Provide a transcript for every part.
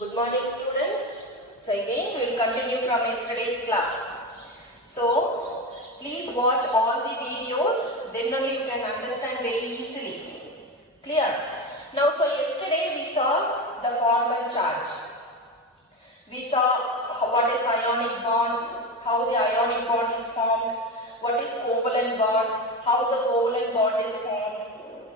Good morning students. So again we will continue from yesterday's class. So please watch all the videos, then only you can understand very easily. Clear? Now so yesterday we saw the formal charge. We saw what is ionic bond, how the ionic bond is formed, what is covalent bond, how the covalent bond is formed,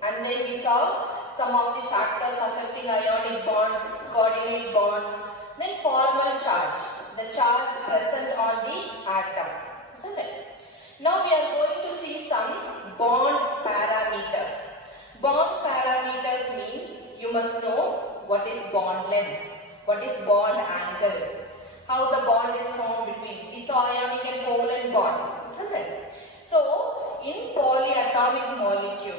and then we saw some of the factors affecting ionic bond, coordinate bond, then formal charge, the charge present on the atom, isn't it? Now we are going to see some bond parameters. Bond parameters means you must know what is bond length, what is bond angle, how the bond is formed between. We saw ionic and covalent bond, isn't it? So in polyatomic molecule,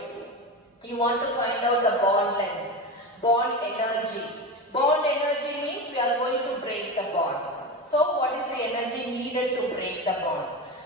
you want to find out the bond length, bond energy. Bond energy means we are going to break the bond. So what is the energy needed to break the bond?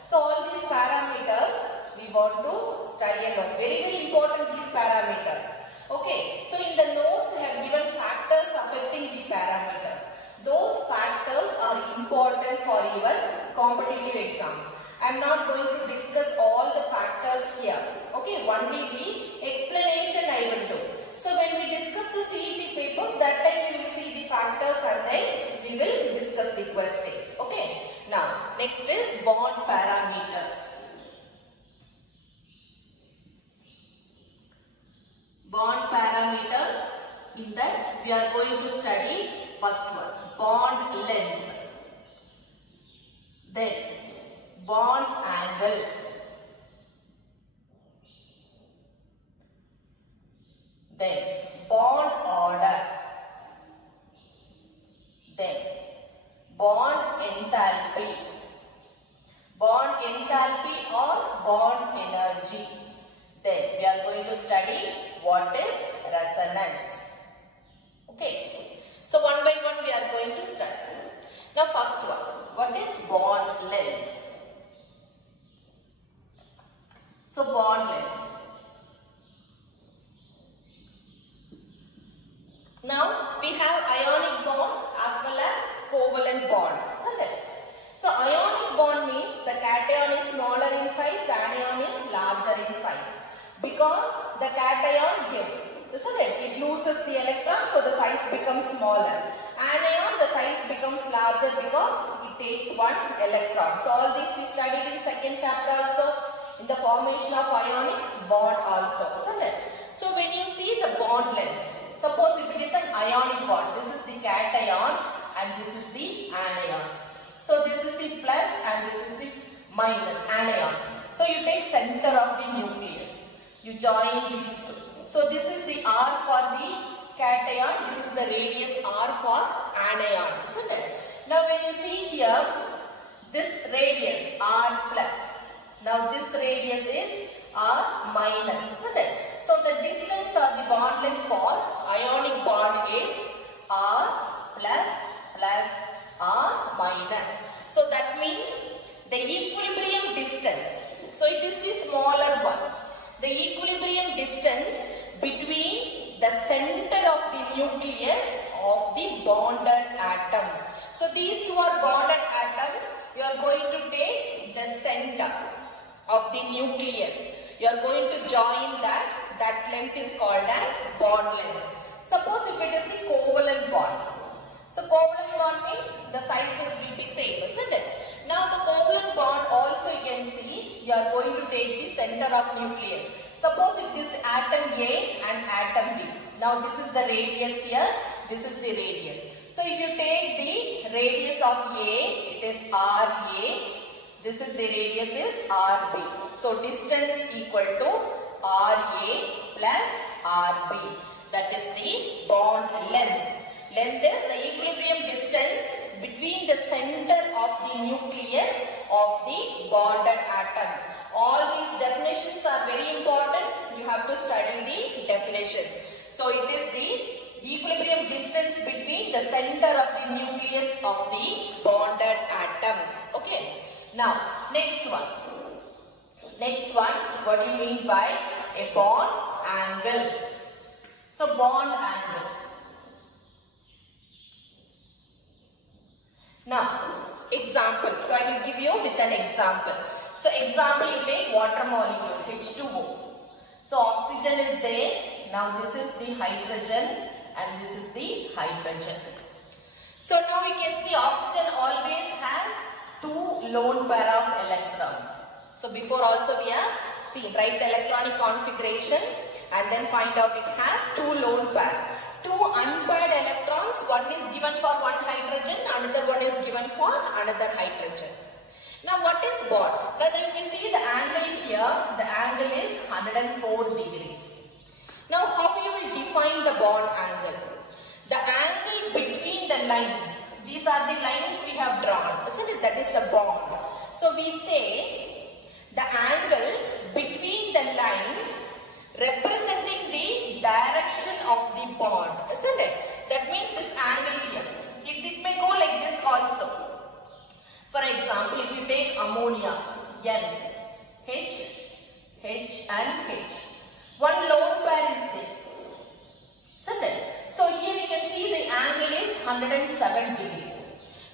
So all these parameters we want to study and know. Very, very important these parameters. Okay, so in the notes I have given factors affecting the parameters. Those factors are important for your competitive exams. I am not going to discuss all the factors here. Okay, only the explanation I will do. So when we discuss the CET papers, that time we will see the factors and then we will discuss the questions. Okay, now next is bond parameters. Bond parameters, in that we are going to study first one, bond length, then bond angle, then bond order, then bond enthalpy or bond energy. Then we are going to study what is resonance. Okay, so one by one we are going to study. Now first one, what is bond length? So bond length. Now we have ionic bond as well as covalent bond, isn't it? So ionic bond means the cation is smaller in size, the anion is larger in size. Because the cation gives, isn't it? It loses the electron, so the size becomes smaller. Anion, the size becomes larger because it takes one electron. So all these we studied in second chapter also, in the formation of ionic bond also, isn't it? So when you see the bond length, suppose if it is an ionic bond, this is the cation and this is the anion. So this is the plus and this is the minus, anion. So you take center of the nucleus. You join these two. So this is the R for the cation, this is the radius R for anion, isn't it? Now when you see here, this radius R plus. Now this radius is R minus, isn't it? So the distance or the bond length for ionic bond is R plus plus R minus. So that means the equilibrium distance. So it is the smaller one. The equilibrium distance between the center of the nucleus of the bonded atoms. So these two are bonded atoms. You are going to take the center of the nucleus. You are going to join that. That length is called as bond length. Suppose if it is the covalent bond. So covalent bond means the sizes will be same, isn't it? Now the covalent bond also you can see, you are going to take the center of nucleus. Suppose if this is the atom A and atom B. Now this is the radius here, this is the radius. So if you take the radius of A, it is RA. This is the radius is RB. So distance equal to RA plus RB. That is the bond length. Length is the equilibrium distance between the center of the nucleus of the bonded atoms. All these definitions are very important. You have to study the definitions. So it is the equilibrium distance between the center of the nucleus of the bonded atoms. Okay. Now next one. Next one, what do you mean by a bond angle? So bond angle. Now, example. So I will give you with an example. So example, you take water molecule H2O. So oxygen is there. Now this is the hydrogen and this is the hydrogen. So now we can see oxygen always has 2 lone pair of electrons. So before also we have seen, write the electronic configuration and then find out it has 2 lone pair. 2 unpaired electrons, one is given for one hydrogen, another one is given for another hydrogen. Now what is bond? Now if you see the angle here, the angle is 104 degrees. Now how you will define the bond angle? The angle between the lines, these are the lines we have drawn, isn't it? That is the bond. So we say the angle between the lines representing the direction of the bond, isn't it? That means this angle here, it may go like this also. For example, if you take ammonia, N, H, H and H. One lone pair is there, isn't it? So here you can see the angle is 107 degrees.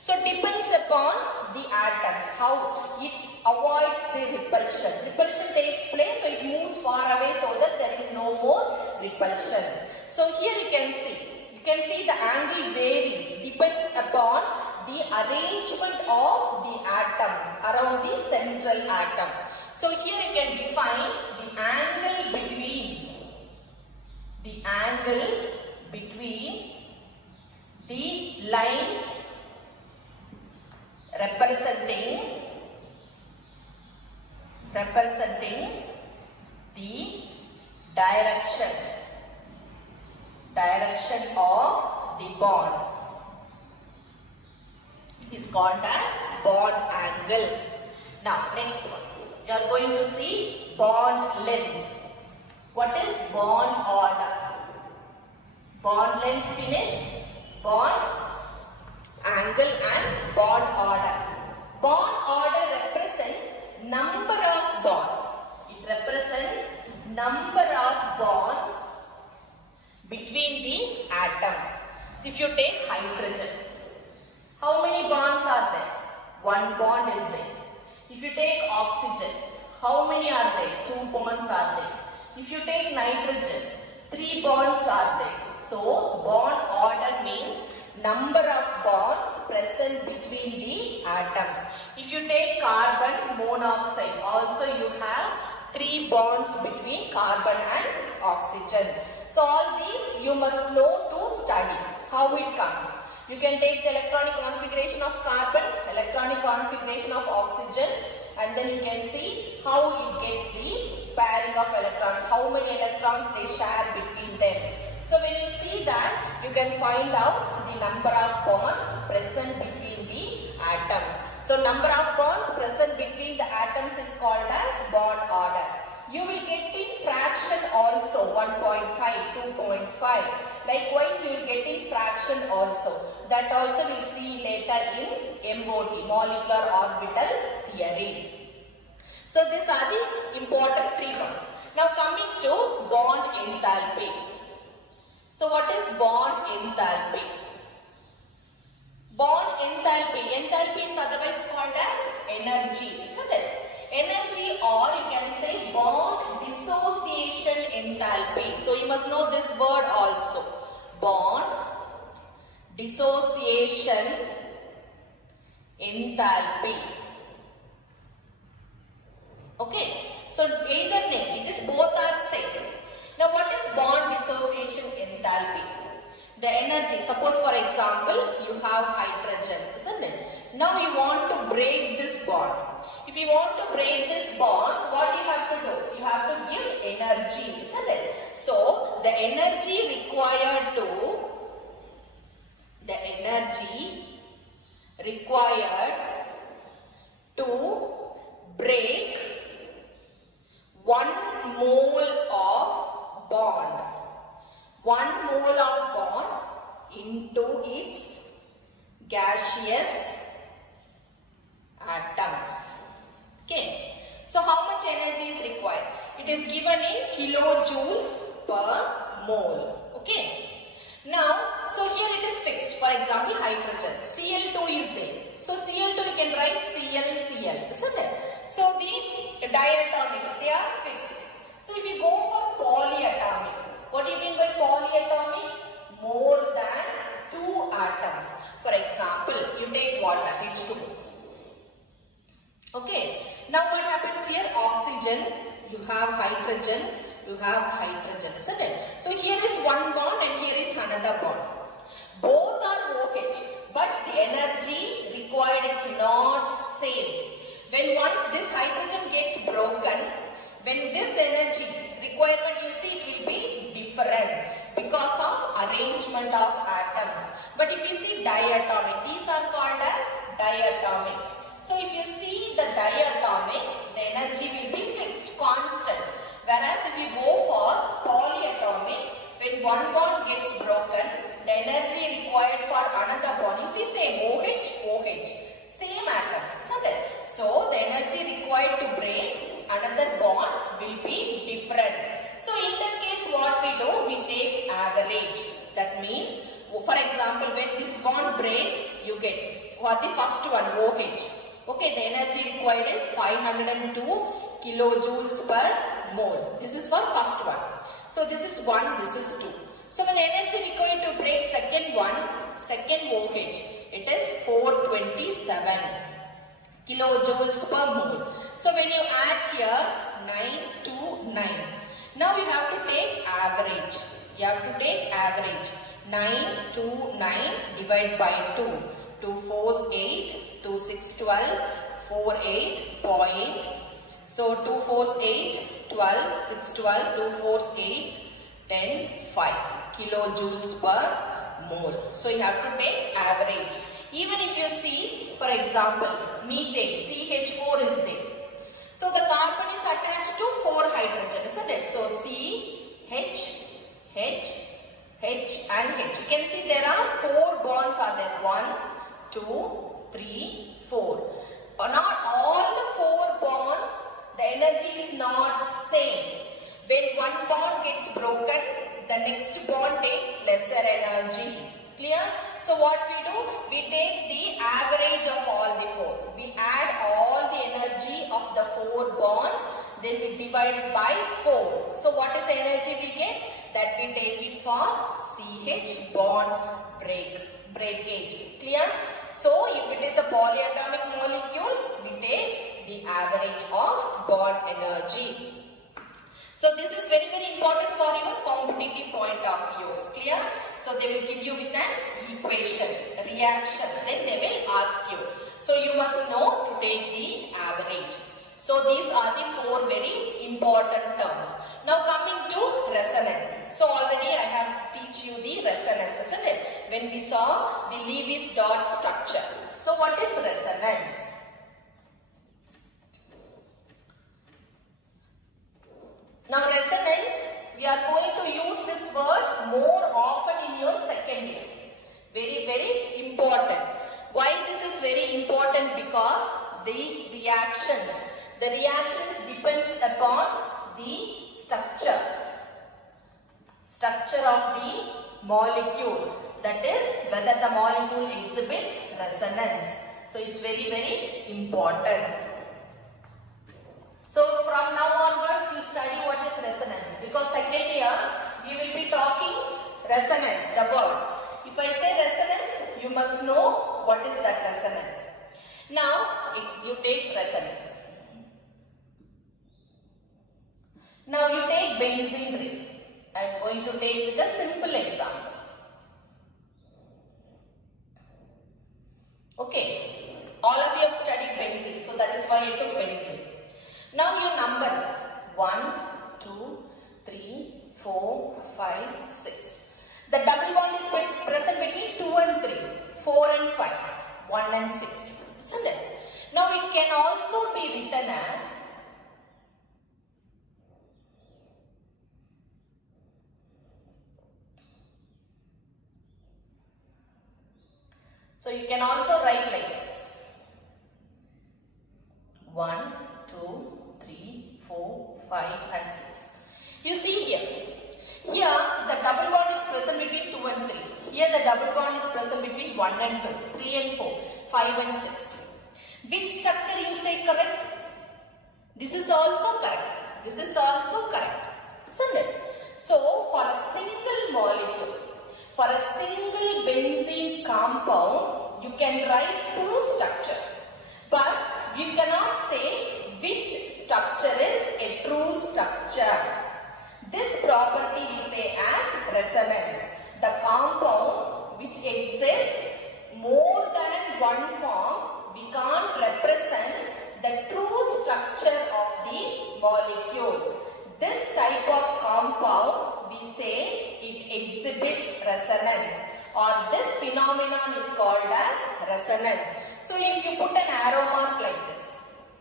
So depends upon the atoms, how it avoids the repulsion. Repulsion takes place, so it moves far away so that there is no more repulsion. So here you can see the angle varies, depends upon the arrangement of the atoms around the central atom. So here you can define the angle between the lines representing the direction of the bond. It is called as bond angle. Now next one, you are going to see bond length. What is bond order? Bond length finished, bond angle and bond order. Bond order represents number of bonds. It represents number of bonds between the atoms. So if you take hydrogen, how many bonds are there? 1 bond is there. If you take oxygen, how many are there? 2 bonds are there. If you take nitrogen, 3 bonds are there. So bond order means number of bonds present between the atoms. If you take carbon monoxide, also you have 3 bonds between carbon and oxygen. So all these you must know to study how it comes. You can take the electronic configuration of carbon, electronic configuration of oxygen, and then you can see how it gets the pairing of electrons, how many electrons they share between them. So when you see that, you can find out the number of bonds present between the atoms. So number of bonds present between the atoms is called as bond order. You will get in fraction also 1.5, 2.5. Likewise, you will get in fraction also. That also we'll see later in MOT, molecular orbital theory. So these are the important 3 ones. Now coming to bond enthalpy. So what is bond enthalpy? Bond enthalpy. Enthalpy is otherwise called as energy, isn't it? Energy, or you can say bond dissociation enthalpy. So you must know this word also. Bond dissociation enthalpy. Okay. So either name, it is both are same. Now what is bond dissociation enthalpy? The energy, suppose for example, you have hydrogen, isn't it? Now you want to break this bond. If you want to break this bond, what you have to do? You have to give energy, isn't it? So the energy required to break 1 mole of bond. 1 mole of bond into its gaseous atoms. Okay. So how much energy is required? It is given in kilojoules per mole. Okay. Now, so here it is fixed. For example, hydrogen. Cl2 is there. So Cl2 you can write Cl, isn't it? So the diatomic, they are fixed. So if you go for polyatomic, what do you mean by polyatomic? More than 2 atoms. For example, you take water, H2O. Okay. Now what happens here? Oxygen, you have hydrogen, isn't it? So here is one bond and here is another bond. Both are OH, but the energy required is not same. When once this hydrogen gets broken, when this energy requirement you see, it will be different because of arrangement of atoms. But if you see diatomic, these are called as diatomic. So if you see the diatomic, the energy will be fixed, constant. Whereas if you go for polyatomic, when one bond gets broken, the energy required for another bond, you see same OH, same atoms, isn't it? So the energy required to break another bond will be different. So in that case what we do, we take average. That means, for example, when this bond breaks, you get for the first one OH. Okay, the energy required is 502 kilojoules per mole. This is for first one. So this is 1, this is 2. So when the energy required to break second one, second OH, it is 427 kilojoules per mole. So when you add here 9 to 9. Now you have to take average. You have to take average. 9 to 9 divided by 2. 2 4s 8, 2 6 12, 4 8, point. So 2 4s 8, 12, 6 12, 2 4s 8, 10, 5 kilojoules per mole. So you have to take average. Even if you see, for example, methane, CH4 is there. So the carbon is attached to 4 hydrogen, isn't it? So C, H, H, H and H. You can see there are 4 bonds are there. 1, 2, 3, 4. Not all the 4 bonds, the energy is not same. When one bond gets broken, the next bond takes lesser energy. Clear? So what we do? We take the average of all the 4. We add all the energy of the 4 bonds, then we divide by 4. So what is the energy we get? That we take it for CH bond breakage. Clear? So if it is a polyatomic molecule, we take the average of bond energy. So this is very important for your competitive point of view. Clear? So they will give you with an equation, reaction, then they will ask you. So you must know to take the average. So these are the 4 very important terms. Now coming to resonance. So already I have teach you the resonance, isn't it? When we saw the Lewis dot structure. So what is resonance? Now resonance, we are going to use this word more often in your second year. Very important. Why this is very important? Because the reactions depends upon the structure of the molecule. That is whether the molecule exhibits resonance. So it's very important. So from now onwards you study what is resonance, because second year we will be talking resonance, the word. If I say resonance, you must know what is that resonance. Now you take resonance. Now you take benzene ring. I am going to take with a simple example. Okay, all of you have studied benzene, so that is why I took benzene. Now you number this. 1, 2, 3, 4, 5, 6. The double bond is present between 2 and 3, 4 and 5, 1 and 6. Isn't it? Now it can also be written as so you can also write like this. 1, 2, 3, 4, 5 and 6. You see here. Here the double bond is present between 2 and 3. Here the double bond is present between 1 and 2, 3 and 4, 5 and 6. Which structure you say correct? This is also correct. This is also correct. Isn't it? So for a single molecule, for a single benzene compound, you can write two structures. But you cannot say which structure is a true structure. This property we say as resonance. The compound which exists more than one form, we can't represent the true structure of the molecule. This type of compound we say it exhibits resonance, or this phenomenon is called as resonance. So if you put an arrow mark like this,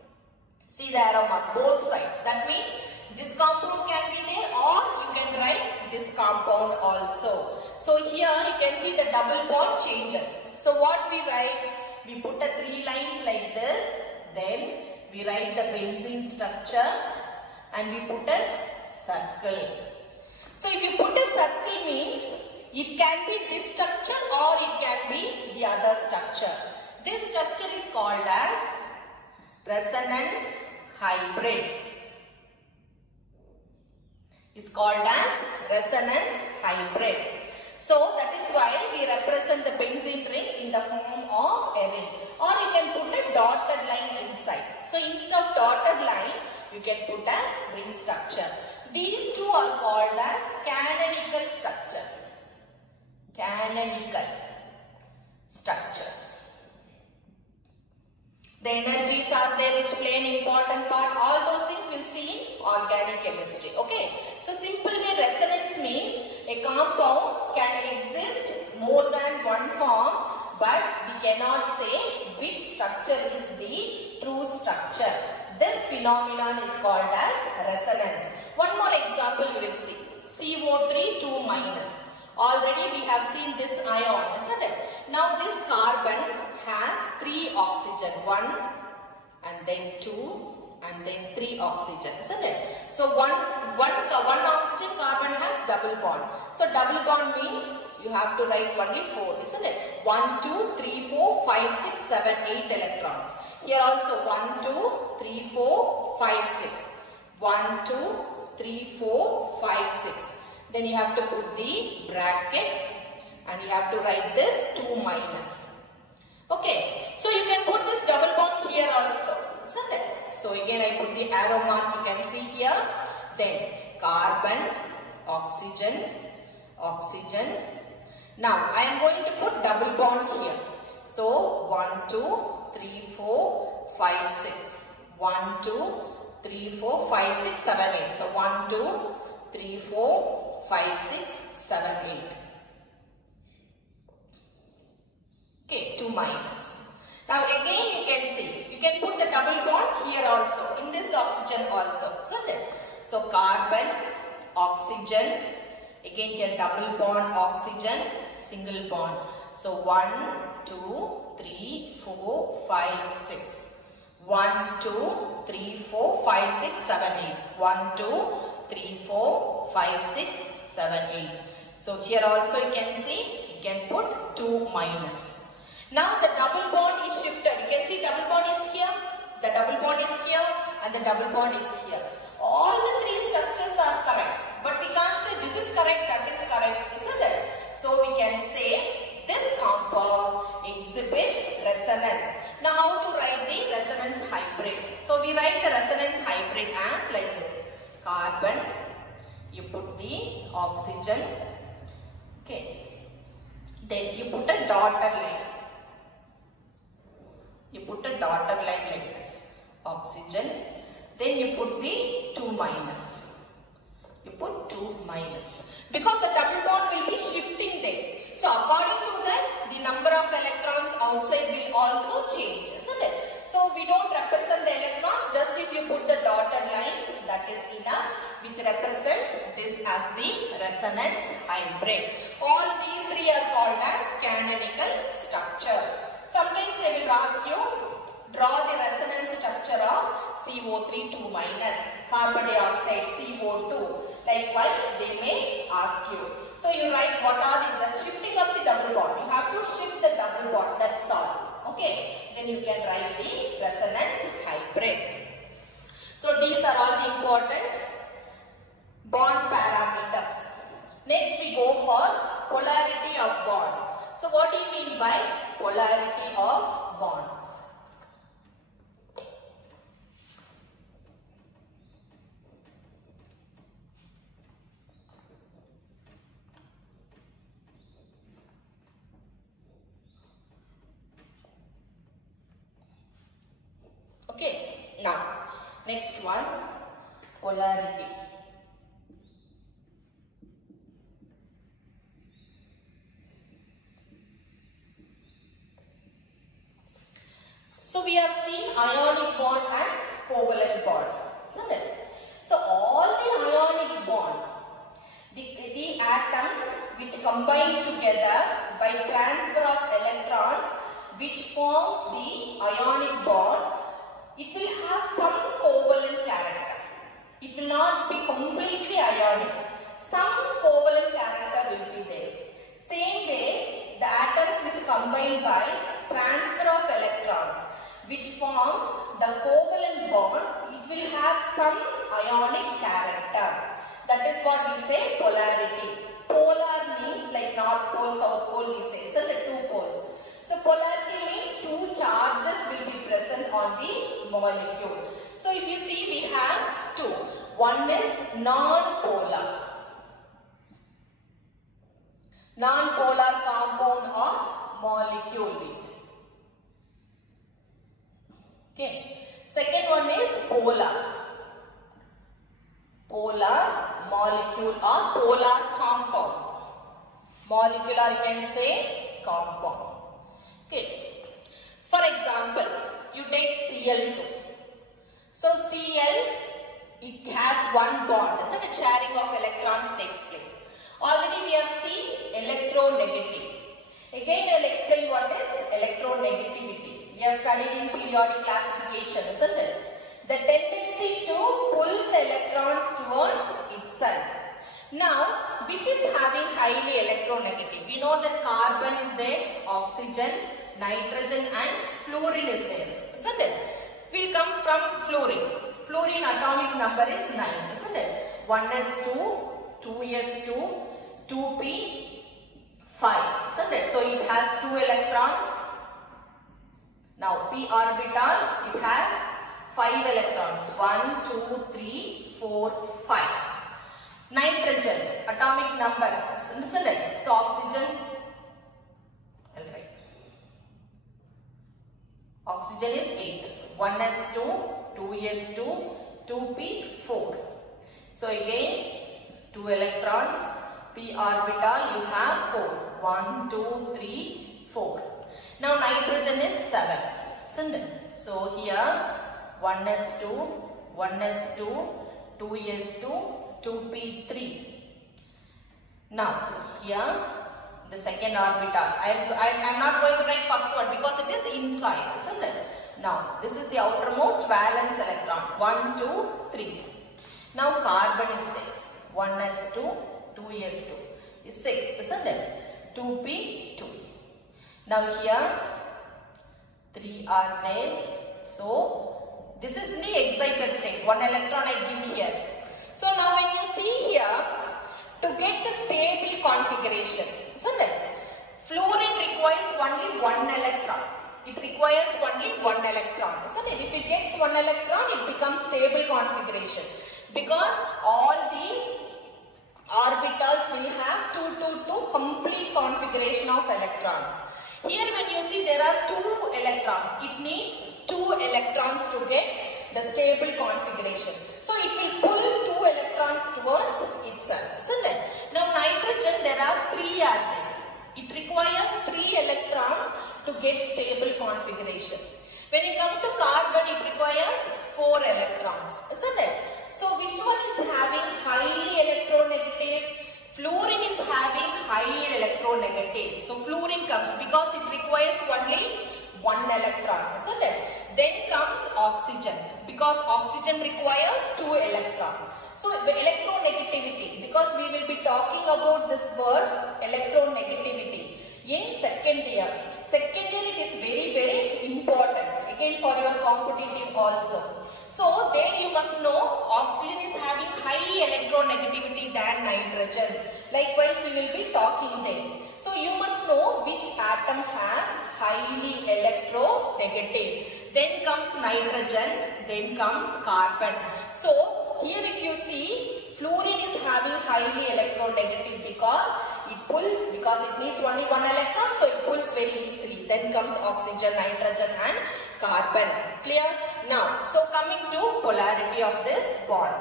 see the arrow mark both sides, that means this compound can be there, or you can write this compound also. So here you can see the double bond changes. So what we write? We put a 3 lines like this, then we write the benzene structure and we put a circle. So if you put a circle means it can be this structure or it can be the other structure. This structure is called as resonance hybrid. Is called as resonance hybrid. So that is why we represent the benzene ring in the form of a ring, or you can put a dotted line inside. So instead of dotted line, you can put a ring structure. These two are called as canonical structure. Canonical structures. The energies are there which play an important part. All those things we'll see in organic chemistry. Okay. So simple way resonance means a compound can exist more than one form, but we cannot say which structure is the true structure. This phenomenon is called as resonance. One more example we will see. CO3 2 minus. Already we have seen this ion, isn't it? Now this carbon has 3 oxygen, 1 and then 2 and then 3 oxygen, isn't it? So one oxygen carbon has double bond. So double bond means you have to write only 4, isn't it? 1, 2, 3, 4, 5, 6, 7, 8 electrons. Here also 1, 2, 3, 4, 5, 6. 1, 2, 3, 4, 5, 6. Then you have to put the bracket and you have to write this 2 minus. Okay, so you can put this double bond here also, isn't it? So again I put the arrow mark, you can see here. Then carbon, oxygen, oxygen. Now I am going to put double bond here. So 1, 2, 3, 4, 5, 6. 1, 2, 3, 4, 5, 6, 7, 8. So 1, 2, 3, 4, 5, 6, 7, 8. Okay, 2 minus. Now again you can see, you can put the double bond here also, in this oxygen also, isn't it? So carbon, oxygen, again here double bond, oxygen, single bond. So 1, 2, 3, 4, 5, 6. 1, 2, 3, 4, 5, 6, 7, 8. 1, 2, 3, 4, 5, 6, 7, 8. So here also you can see, you can put 2 minus. Now the double bond is shifted. You can see double bond is here, the double bond is here and the double bond is here. All the 3 structures are correct. But we can't say this is correct, that is correct, isn't it? So we can say this compound exhibits resonance. Now how to write the resonance hybrid? So we write the resonance hybrid as like this. Carbon, you put the oxygen, okay. Then you put a dotted line. You put a dotted line like this. Oxygen. Then you put the 2 minus. You put 2 minus. Because the double bond will be shifting there. So according to that, the number of electrons outside will also change, isn't it? So we don't represent the electron. Just if you put the dotted lines, that is enough. Which represents this as the resonance hybrid. All these 3 are called as canonical structures. Sometimes they will ask you, draw the resonance structure of CO3 2 minus, carbon dioxide CO2, Likewise, they may ask you. So you write what are the shifting of the double bond. You have to shift the double bond, that's all. Okay. Then you can write the resonance hybrid. So these are all the important bond parameters. Next we go for polarity of bond. So what do you mean by polarity of bond? Okay, now next one, polarity. So we have seen ionic bond and covalent bond, isn't it? So all the ionic bond, the atoms which combine together by transfer of electrons, which forms the ionic bond, it will have some covalent character. It will not be completely ionic. Some covalent character will be there. Same way, the atoms which combine by transfer of electrons, which forms the covalent bond, it will have some ionic character. That is what we say polarity. Polar means like North Pole, South Pole we say, so the two poles. So polarity means two charges will be present on the molecule. So if you see, we have two. One is non-polar. Non-polar compound or molecule we say. Okay. Second one is polar. Polar molecule or polar compound. Molecular you can say compound. Okay. For example, you take Cl2. So Cl, it has one bond, isn't it? Sharing of electrons takes place. Already we have seen electronegativity. Again I will explain what is electronegativity. We have studied in periodic classification, isn't it? The tendency to pull the electrons towards itself. Now, which is having highly electronegative? We know that carbon is there, oxygen, nitrogen and fluorine is there, isn't it? We will come from fluorine. Fluorine atomic number is 9, isn't it? 1s2, 2s2, 2p5, isn't it? So it has 2 electrons. Now p orbital, it has 5 electrons. 1, 2, 3, 4, 5. Nitrogen, atomic number, isn't it? So oxygen, alright. Oxygen is 8. 1s2, 2s2, 2p4. So again, 2 electrons, p orbital, you have 4. 1, 2, 3, 4. Now nitrogen is 7, isn't it? So here 1s2, 1s2, 2s2, 2p3. Now here the second orbital. I am not going to write first one because it is inside, isn't it? Now this is the outermost valence electron. 1, 2, 3. Now carbon is there. 1s2, 2s2 is 6, isn't it? 2p2. Now here 3 are there. So this is the excited state. 1 electron I give here. So now when you see here, to get the stable configuration, isn't it? Fluorine requires only 1 electron. It requires only 1 electron, isn't it? If it gets 1 electron, it becomes stable configuration. Because all these orbitals will have 2, 2, 2 complete configuration of electrons. Here when you see there are 2 electrons, it needs 2 electrons to get the stable configuration. So it will pull 2 electrons towards itself, isn't it? Now nitrogen, there are 3 are there. It requires 3 electrons to get stable configuration. When you come to carbon, it requires 4 electrons, isn't it? So which one is having highly electronegative? Fluorine is having higher electronegative. So fluorine comes because it requires only 1 electron, isn't it? Then comes oxygen because oxygen requires 2 electrons. So electronegativity, about this word electronegativity in second year. Second year it is very, very important. Again for your competitive also. So there you must know oxygen is having high electronegativity than nitrogen. Likewise we will be talking there. So you must know which atom has highly electronegative. Then comes nitrogen, then comes carbon. So here if you see, fluorine is having highly electronegative because it needs only one electron, so it pulls very easily. Then comes oxygen, nitrogen and carbon. Clear? Now, so coming to polarity of this bond.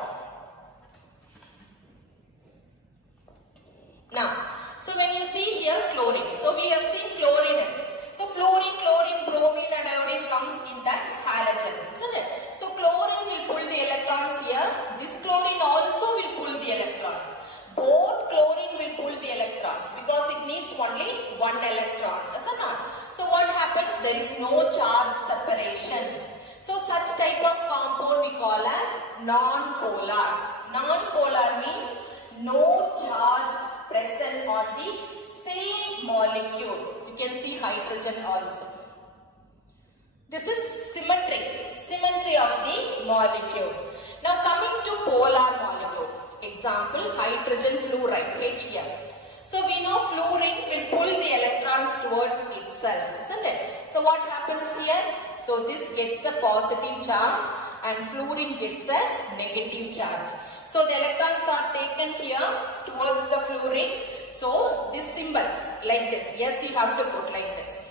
Now, so when you see here chlorine, so we have seen chlorine is. So fluorine, chlorine, bromine and iodine comes in that halogens, isn't it? So chlorine will pull the electrons here. This chlorine also will pull the electrons. Both chlorine will pull the electrons because it needs only one electron, is it not? So what happens? There is no charge separation. So such type of compound we call as non-polar. Non-polar means no charge present on the same molecule. You can see hydrogen also. This is symmetry of the molecule. Now coming to polar molecule. Example, hydrogen fluoride, HF. So we know fluorine will pull the electrons towards itself, isn't it? So what happens here? So this gets a positive charge and fluorine gets a negative charge. So the electrons are taken here towards the fluorine. So this symbol like this, yes, you have to put like this.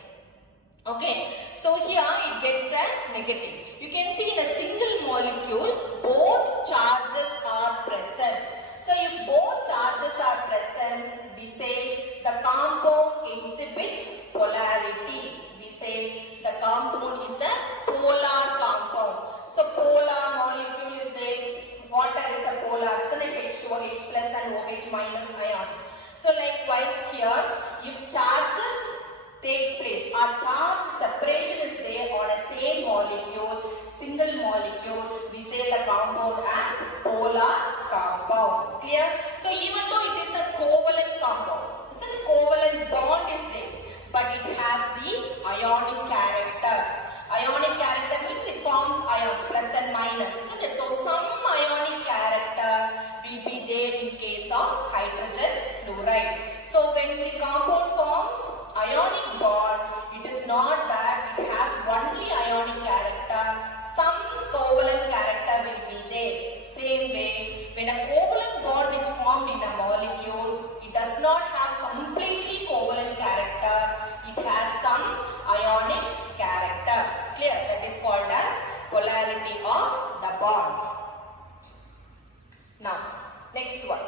Okay, so here it gets a negative. You can see in a single molecule, both charges are present. So if both charges are present, we say the compound exhibits polarity. We say the compound is a polar compound. So polar molecule is there. Water is a polar, so like H2O, H plus and OH minus ions. So likewise here, if charges takes place, or charge separation is there on a same molecule, single molecule, we say the compound as polar compound. Clear? So even though it is a covalent compound, it's a covalent bond is there, but it has the ionic character. Ionic character means it forms ions, plus and minus, isn't it? So some ionic character will be there in case of hydrogen fluoride. So when the compound forms ionic bond, it is not that it has only ionic character, some covalent character will be there. Same way, when a covalent bond is formed in a molecule, it does not have completely covalent character, it has some ionic character. Clear? That is called as polarity of the bond. Now, next one.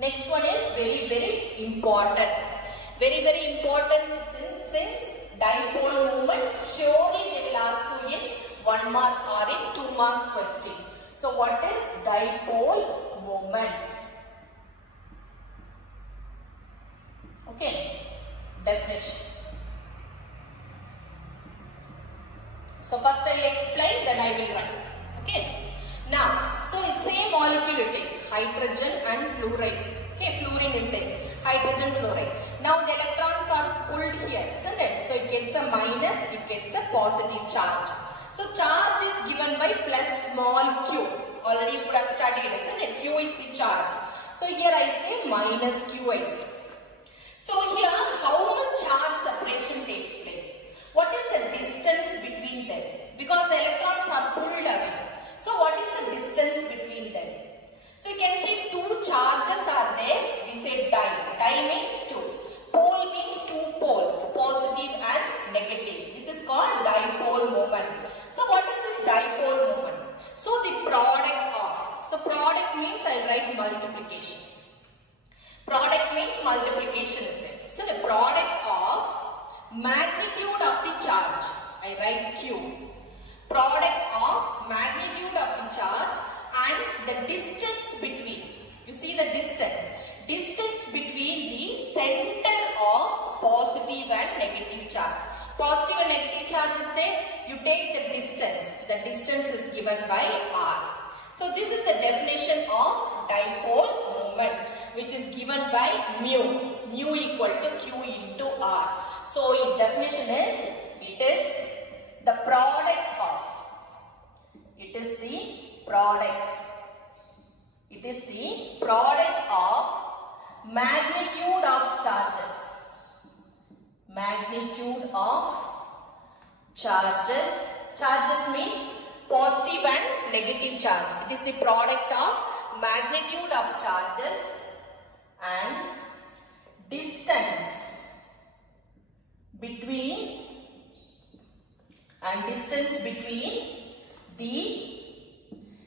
Next one is very, very important. Very, very important since dipole moment, surely they will ask you in 1 mark or in 2 marks question. So what is dipole moment? Okay, definition. So first I will explain, then I will write. Okay. Now, so it's same molecule you take, hydrogen and fluoride. Okay, fluorine is there, hydrogen fluoride. Now the electrons are pulled here, isn't it? So it gets a minus, it gets a positive charge. So charge is given by plus small q. Already you could have studied, isn't it? Q is the charge. So here I say minus q I say. So here how much charge separation takes place? What is the distance between them? Because the electrons are pulled away. So what is the distance between them? So you can see two charges are there. We say di. Di means two. Pole means two poles, positive and negative. This is called dipole moment. So what is this dipole moment? So the product of. So product means I write multiplication. Product means multiplication is there. So the product of magnitude of the charge. I write Q. Product of magnitude of the charge and the distance between. You see the distance. Distance between the center of positive and negative charge. Positive and negative charge is there. You take the distance. The distance is given by R. So this is the definition of dipole moment, which is given by mu. Mu equal to Q into R. So its definition is, it is the product of. It is the product. It is the product of magnitude of charges. Magnitude of charges. Charges means positive and negative charge. It is the product of magnitude of charges and distance between the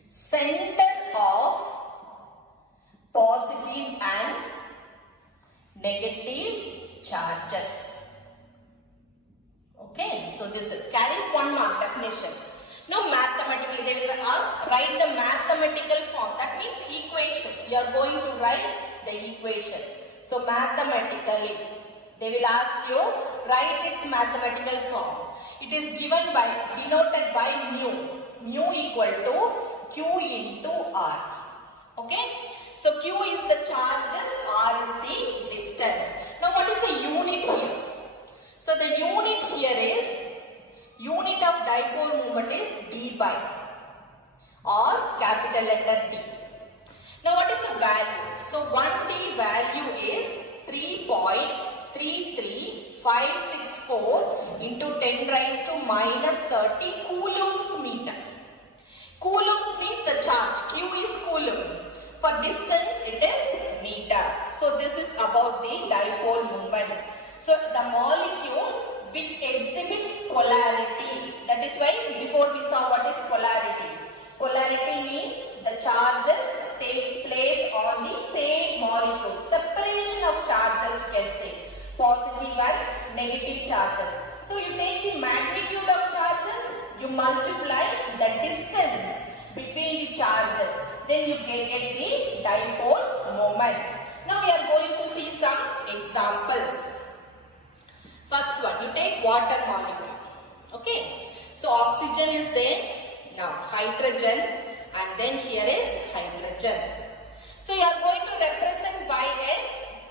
center of positive and negative charges. Okay, so this is carries 1 mark definition. Now mathematically they will ask, write the mathematical form. That means equation. You are going to write the equation. So mathematically they will ask you, write its mathematical form. It is given by, denoted by mu. Mu equal to Q into R. Okay. So Q is the charges, R is the distance. Now what is the unit here? So the unit here is, unit of dipole moment is d by, or capital letter D. Now what is the value? So 1D value is 3.33564 into 10 raised to minus 30 coulombs meter. Coulombs means the charge. Q is coulombs. For distance it is meter. So this is about the dipole moment. So the molecule which exhibits polarity. That is why before we saw what is polarity. Polarity means the charges takes place on the same molecule. Separation of charges, you can say. Positive and negative charges. So you take the magnitude of charges, you multiply the distance between the charges. Then you get the dipole moment. Now we are going to see some examples. First one, you take water molecule. Okay. So oxygen is there. Now hydrogen, and then here is hydrogen. So you are going to represent by a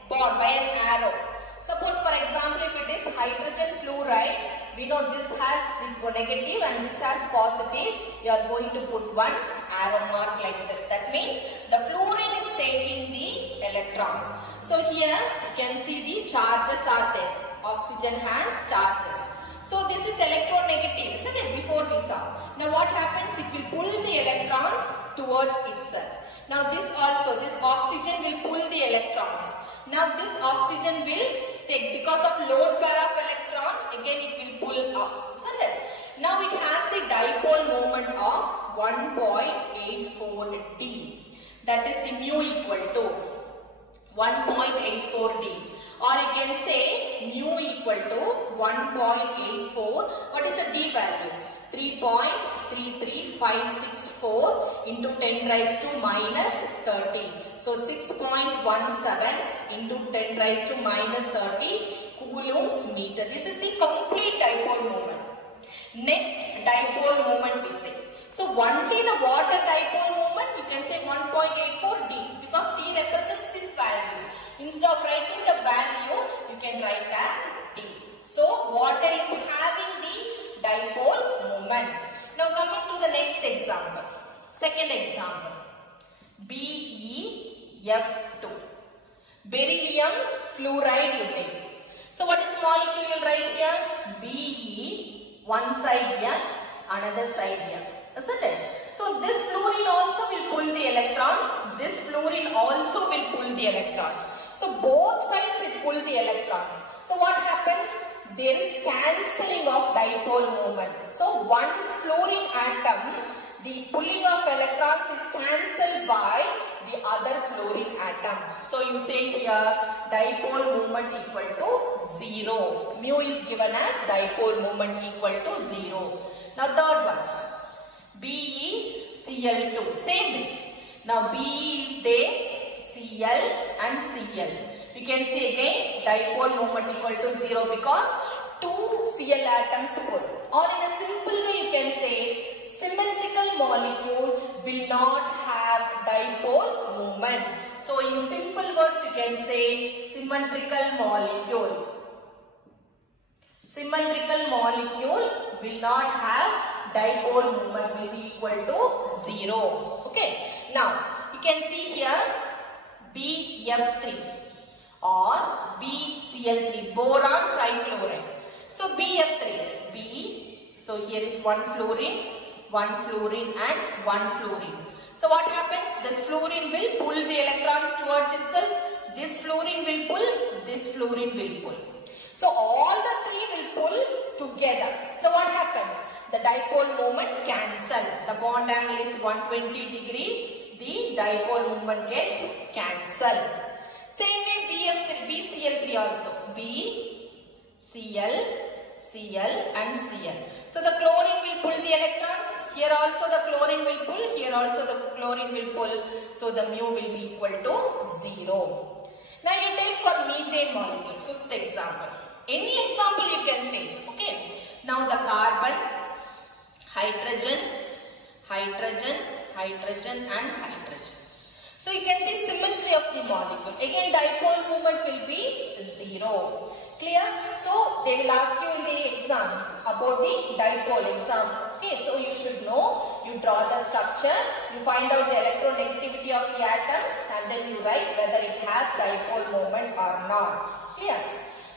bond, by an arrow. Suppose for example if it is hydrogen fluoride, we know this has the negative and this has positive. You are going to put one arrow mark like this. That means the fluorine is taking the electrons. So here you can see the charges are there. Oxygen has charges. So this is electronegative, isn't it? Before we saw. Now what happens? It will pull the electrons towards itself. Now this also, this oxygen will pull the electrons. Now this oxygen will take, because of lone pair of electrons, again it will pull up, isn't it? Now it has the dipole moment of 1.84 D. That is the mu equal to 1.84 D. Or you can say mu equal to 1.84. What is the D value? 3.33564 into 10 raised to minus 30. So 6.17 into 10 raised to minus 30 coulombs meter. This is the complete dipole moment. Net dipole moment we say. So only the water dipole moment you can say 1.84 D, because D represents this value. Instead of writing the value, you can write as D. So water is having the dipole moment. Now coming to the next example. Second example. BeF2. Beryllium fluoride you take. So what is the molecule you will write here? Be, one side F, another side F. Isn't it? So this fluorine also will pull the electrons. This fluorine also will pull the electrons. So both sides it pull the electrons. So what happens? There is cancelling of dipole moment. So one fluorine atom, the pulling of electrons is cancelled by the other fluorine atom. So you say here dipole moment equal to 0. Mu is given as dipole moment equal to 0. Now third one. BeCl2. Same thing. Now Be is there, Cl and Cl. You can say again dipole moment equal to 0 because two Cl atoms pull. Or in a simple way you can say Symmetrical molecule will not have dipole moment. So in simple words you can say symmetrical molecule. Symmetrical molecule will not have dipole moment, will be equal to 0. Okay. Now you can see here BF3 or BCl3, boron trichloride. So BF3, B, so here is one fluorine and one fluorine. So what happens? This fluorine will pull the electrons towards itself, this fluorine will pull, this fluorine will pull. So all the three will pull together. So what happens? The dipole moment cancel. The bond angle is 120 degree. The dipole moment gets cancelled. Same way BCl3 also. B, Cl, Cl and Cl. So the chlorine will pull the electrons. Here also the chlorine will pull. Here also the chlorine will pull. So the mu will be equal to 0. Now you take for methane molecule. Fifth example. Any example you can take. Okay. Now the carbon, hydrogen, hydrogen, hydrogen and hydrogen. So you can see symmetry of the molecule. Again dipole moment will be 0. Clear? So they will ask you in the exams about the dipole exam. Okay, so you should know, you draw the structure, you find out the electronegativity of the atom and then you write whether it has dipole moment or not. Clear?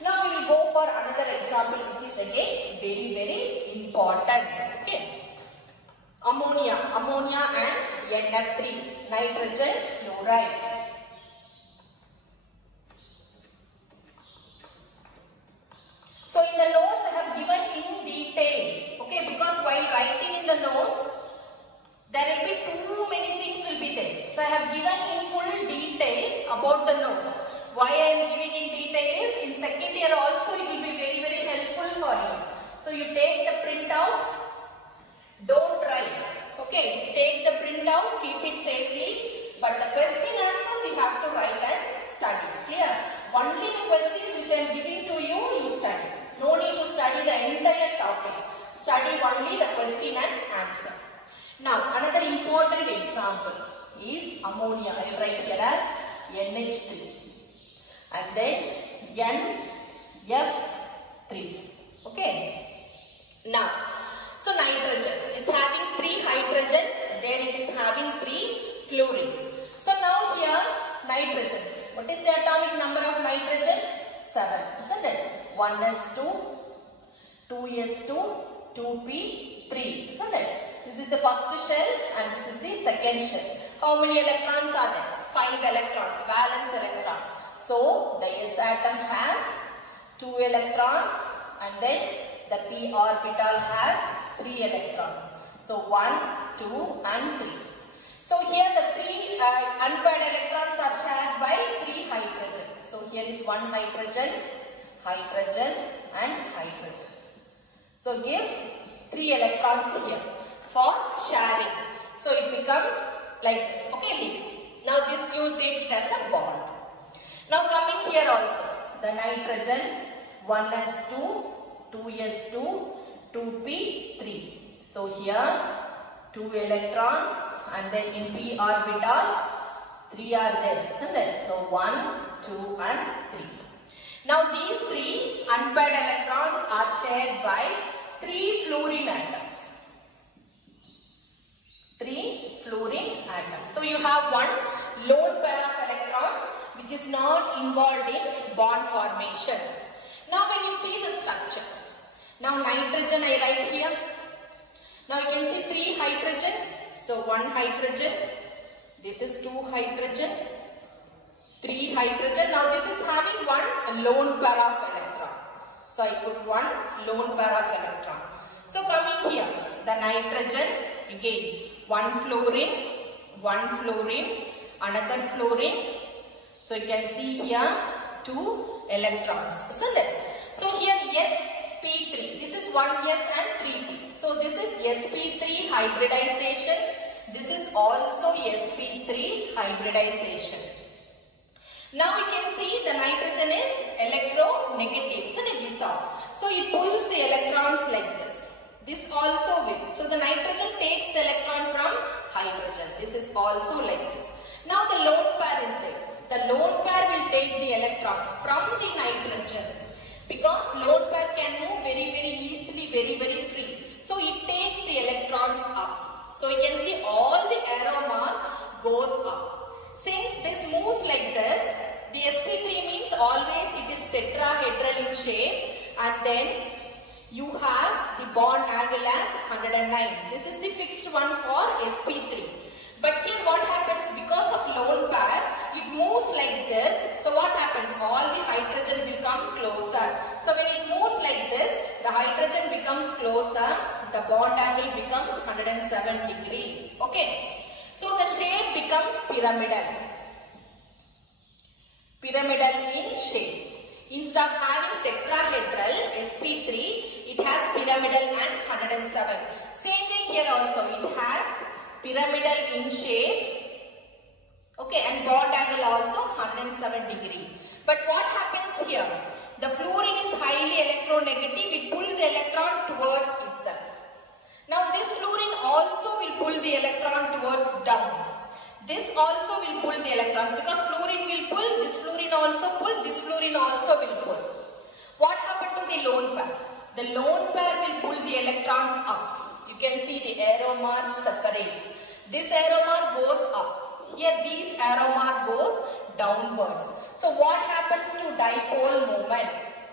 Now we will go for another example which is again very important. Okay. Ammonia and NF3, nitrogen fluoride. So in the notes I have given in detail, okay, because while writing in the notes there will be too many things will be there. So I have given in full detail about the notes. Why I am giving in detail is in second year also it will be very helpful for you. So you take the printout, don't write, okay, take the printout, keep it safely, but the question answers you have to write and study. Clear? Only the questions which I am giving to you, you study. No need to study the entire topic. Study only the question and answer. Now another important example is ammonia. I will write here as NH3 and then NF3. Okay. Now, so nitrogen is having 3 hydrogen, then it is having 3 fluorine. So now here nitrogen. What is the atomic number of nitrogen? 7, isn't it? 1s2, 2s2, 2p3, isn't it? This is the first shell and this is the second shell. How many electrons are there? 5 electrons, valence electron. So the s atom has 2 electrons and then the p orbital has 3 electrons. So 1, 2 and 3. So here the 3 unpaired electrons are shared by 3 hydrogen. So here is 1 hydrogen, hydrogen and hydrogen. So gives 3 electrons here for sharing. So it becomes like this. Okay, leave it. Now this you take it as a bond. Now coming here also, the nitrogen 1s2, 2s2, 2p3. So here 2 electrons and then in p orbital 3 are there, isn't it? So 1, 2 and 3. Now these 3 unpaired electrons are shared by 3 fluorine atoms. 3 fluorine atoms. So you have one lone pair of electrons which is not involved in bond formation. Now when you see the structure, now nitrogen I write here. Now you can see 3 hydrogen. So 1 hydrogen, this is 2 hydrogen, 3 hydrogen. Now this is having one lone pair of electron. So I put one lone pair of electron. So coming here, the nitrogen again 1 fluorine, another fluorine. So you can see here 2 electrons, isn't it? So here sp3, this is 1s and 3p. So this is sp3 hybridization. This is also sp3 hybridization. Now we can see the nitrogen is electronegative, isn't it? We saw. So it pulls the electrons like this. This also will. So the nitrogen takes the electron from hydrogen. This is also like this. Now the lone pair is there. The lone pair will take the electrons from the nitrogen because lone pair can move very easily, very free. So it takes the electrons up. So you can see all the arrow mark goes up. Since this moves like this, the sp3 means always it is tetrahedral in shape, and then you have the bond angle as 109. This is the fixed one for sp3. But here what happens, because of lone pair, it moves like this. So what happens? All the hydrogen will come closer. So when it moves like this, the hydrogen becomes closer, the bond angle becomes 107 degrees. Okay. So the shape becomes pyramidal. Pyramidal in shape. Instead of having tetrahedral sp3, it has pyramidal and 107. Same way here also it has pyramidal in shape, okay, and bond angle also 107 degree. But what happens here? The fluorine is highly electronegative. It pulls the electron towards itself. Now this fluorine also will pull the electron towards down. This also will pull the electron because fluorine will pull, this fluorine also pull, this fluorine also will pull. What happened to the lone pair? The lone pair will pull the electrons up. You can see the arrow mark separates. This arrow mark goes up. Here this arrow mark goes downwards. So what happens to dipole moment?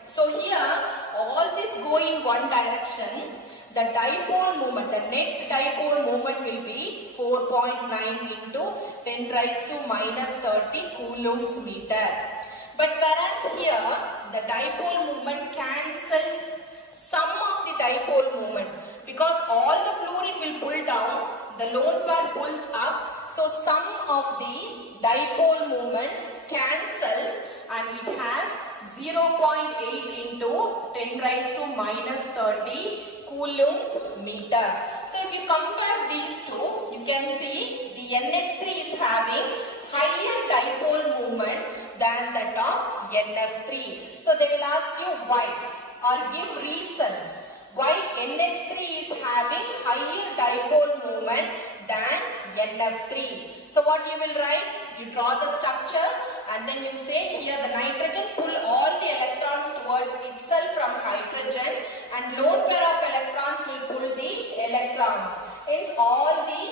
So here all this go in one direction. The dipole moment, the net dipole moment will be 4.9 into 10 raised to minus 30 coulombs meter. But whereas here the dipole moment cancels sum of the dipole moment, because all the fluorine will pull down, the lone pair pulls up, so sum of the dipole moment cancels and it has 0.8 into 10 raised to minus 30 coulombs meter. So if you compare these two, you can see the NH3 is having higher dipole moment than that of NF3. So they will ask you why, or give reason why NH3 is having higher dipole moment than NF3. So what you will write? You draw the structure and then you say here the nitrogen pull all the electrons towards itself from hydrogen and lone pair of electrons will pull the electrons. Hence all the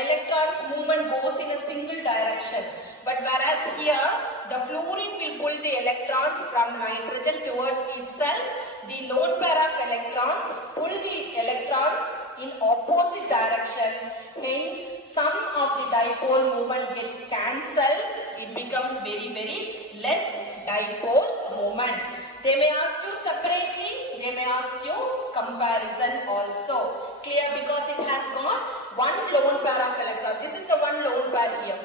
electrons movement goes in a single direction. But whereas here the fluorine will pull the electrons from the nitrogen towards itself, the lone pair of electrons pull the electrons in opposite direction. Hence sum of the dipole moment gets cancelled. It becomes very less dipole moment. They may ask you separately, they may ask you comparison also. Clear? Because it has got one lone pair of electrons. This is the one lone pair here.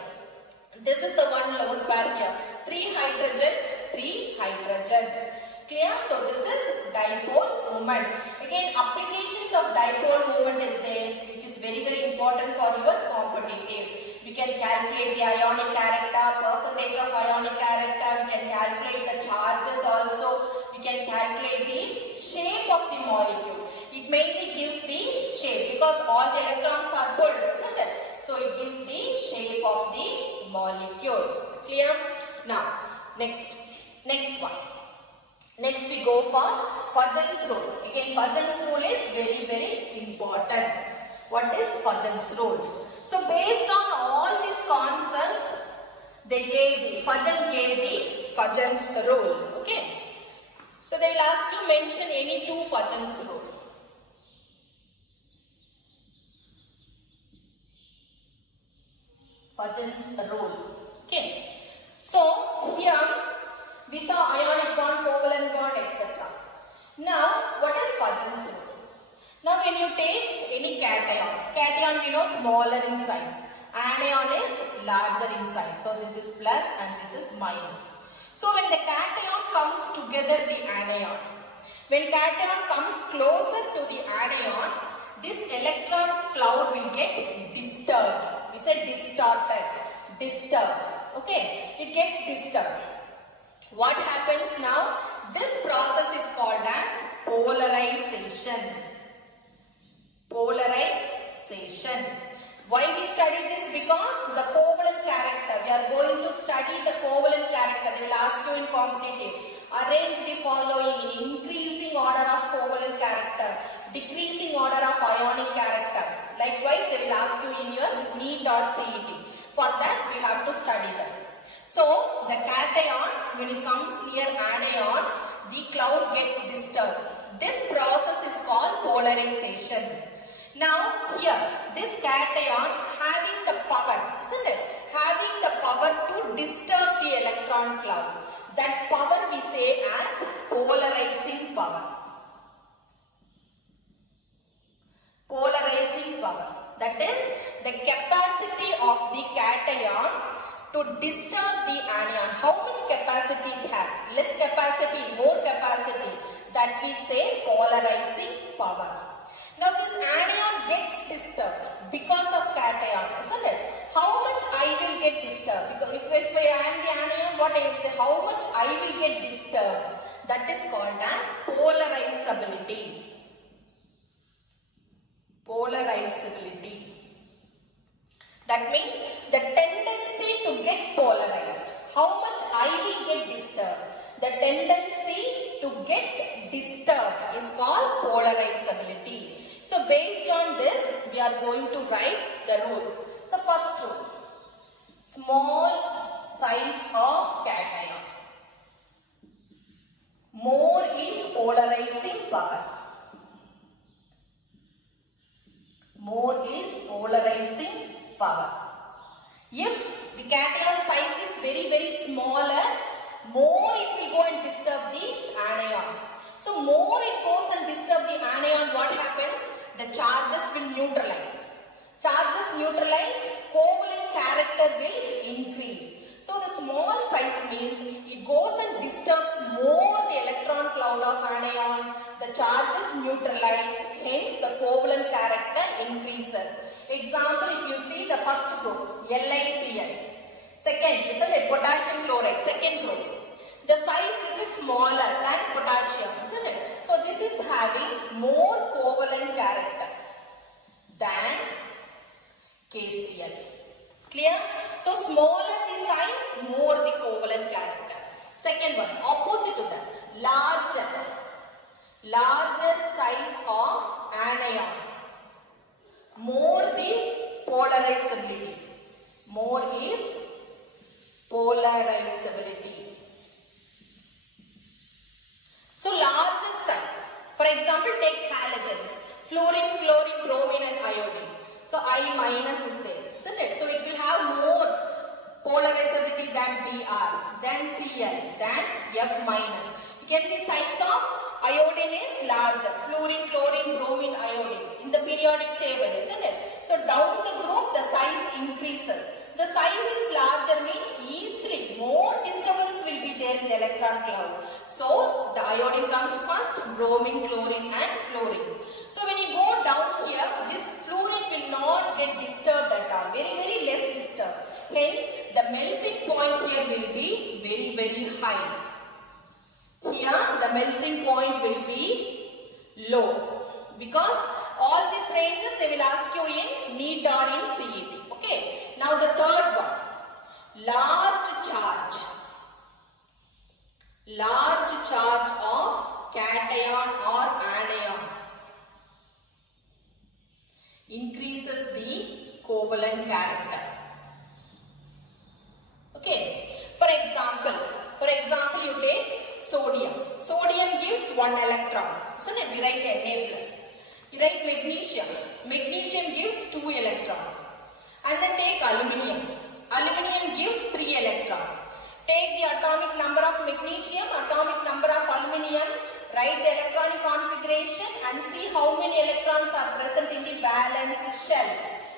This is the one lone pair here. 3 hydrogen, 3 hydrogen. Clear? So this is dipole moment. Again, applications of dipole moment is there, which is very important for your competitive. We can calculate the ionic character, percentage of ionic character. We can calculate the charges also. We can calculate the shape of the molecule. It mainly gives the shape because all the electrons are pulled, isn't it? So it gives the shape of the molecule. Clear? Now, next one. Next we go for Fudgens rule. Again, Fudgens rule is very important. What is Fudgens rule? So based on all these concepts, Fudgen gave the Fudgens rule. Okay. So they will ask you mention any two Fudgens rule. Fudgens rule. Okay. So here we saw ionic bond, covalent bond, etc. Now, what is Fudgens rule? Now, when you take any cation we know smaller in size, anion is larger in size. So, this is plus and this is minus. So, when the cation comes together the anion, when cation comes closer to the anion, this electron cloud will get disturbed. We said distorted, disturbed. Okay, it gets disturbed. What happens now? This process is called as polarization. Polarization. Why we study this? Because the covalent character. We are going to study the covalent character. They will ask you in competitive. Arrange the following in increasing order of covalent character, decreasing order of ionic character. Likewise, they will ask you in your NEET or CET. For that, we have to study this. So, the cation, when it comes near anion, the cloud gets disturbed. This process is called polarization. Now, here, this cation having the power, isn't it? Having the power to disturb the electron cloud. That power we say as polarizing power. Polarizing power. That is the capacity of the cation to disturb the anion. How much capacity it has? Less capacity, more capacity. That we say polarizing power. Now this anion gets disturbed because of cation, isn't it? How much I will get disturbed? Because if I am the anion, what I will say? How much I will get disturbed? That is called as polarizability. Polarizability. That means the tendency to get polarized. How much I will get disturbed? The tendency to get disturbed is called polarizability. So based on this, we are going to write the rules. So first rule, small size of cation. More is polarizing power. More is polarizing power. If the cation size is very smaller, more it will go and disturb the anion. So more it goes and disturb the anion, what happens? The charges will neutralize. Charges neutralize, covalent character will increase. So the small size means it goes and disturbs more the electron cloud of anion. The charges neutralize, hence the covalent character increases. Example, if you see the first group, LiCl. Second, isn't it? Potassium chloride, second group. The size, this is smaller than potassium, isn't it? So this is having more covalent character than KCl. Clear? So smaller the size, more the covalent character. Second one, opposite to that, larger size of anion, more the polarizability. More is polarizability. So larger size. For example, take halogens, fluorine, chlorine, bromine and iodine. So I minus is there, isn't it? So it will have more polarizability than Br, than Cl, than F minus. You can see size of iodine is larger, fluorine, chlorine, bromine, iodine in the periodic table, isn't it? So down the group the size increases. The size is larger means easily more disturbance will be there in the electron cloud. So the iodine comes first, bromine, chlorine and fluorine. So when you go down here, this fluorine will not get disturbed at all. Very less disturbed. Hence the melting point here will be very high. Here the melting point will be low. Because all these ranges they will ask you in NEET or in CET. Okay. Now the third one, large charge of cation or anion increases the covalent character. Okay. For example, you take sodium. Sodium gives 1 electron. Isn't it? We write Na+. You write magnesium. Magnesium gives 2 electrons. And then take aluminium. Aluminium gives 3 electrons. Take the atomic number of magnesium, atomic number of aluminium, write the electronic configuration and see how many electrons are present in the valence shell.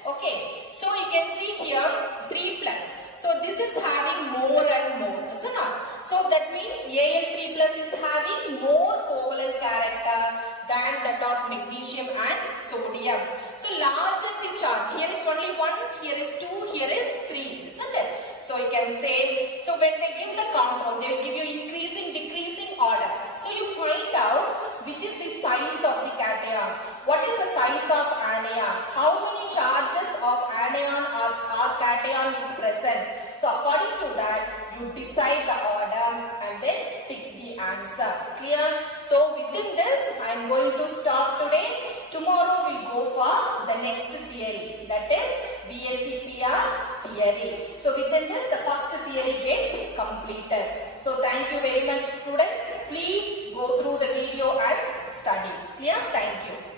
Okay, so you can see here 3 plus. So this is having more and more, isn't it? So that means Al3 plus is having more covalent character than that of magnesium and sodium. So larger the charge. Here is only 1, here is 2, here is 3, isn't it? So you can say, so when they give the compound, they will give you increasing, decreasing order. So you find out which is the size of the cation. What is the size of anion? How many charges of anion or cation is present? So according to that, you decide the order and then tick the answer. Clear? So within this, I am going to stop today. Tomorrow we go for the next theory, that is VSEPR theory. So within this, the first theory gets completed. So thank you very much, students. Please go through the video and study. Clear? Thank you.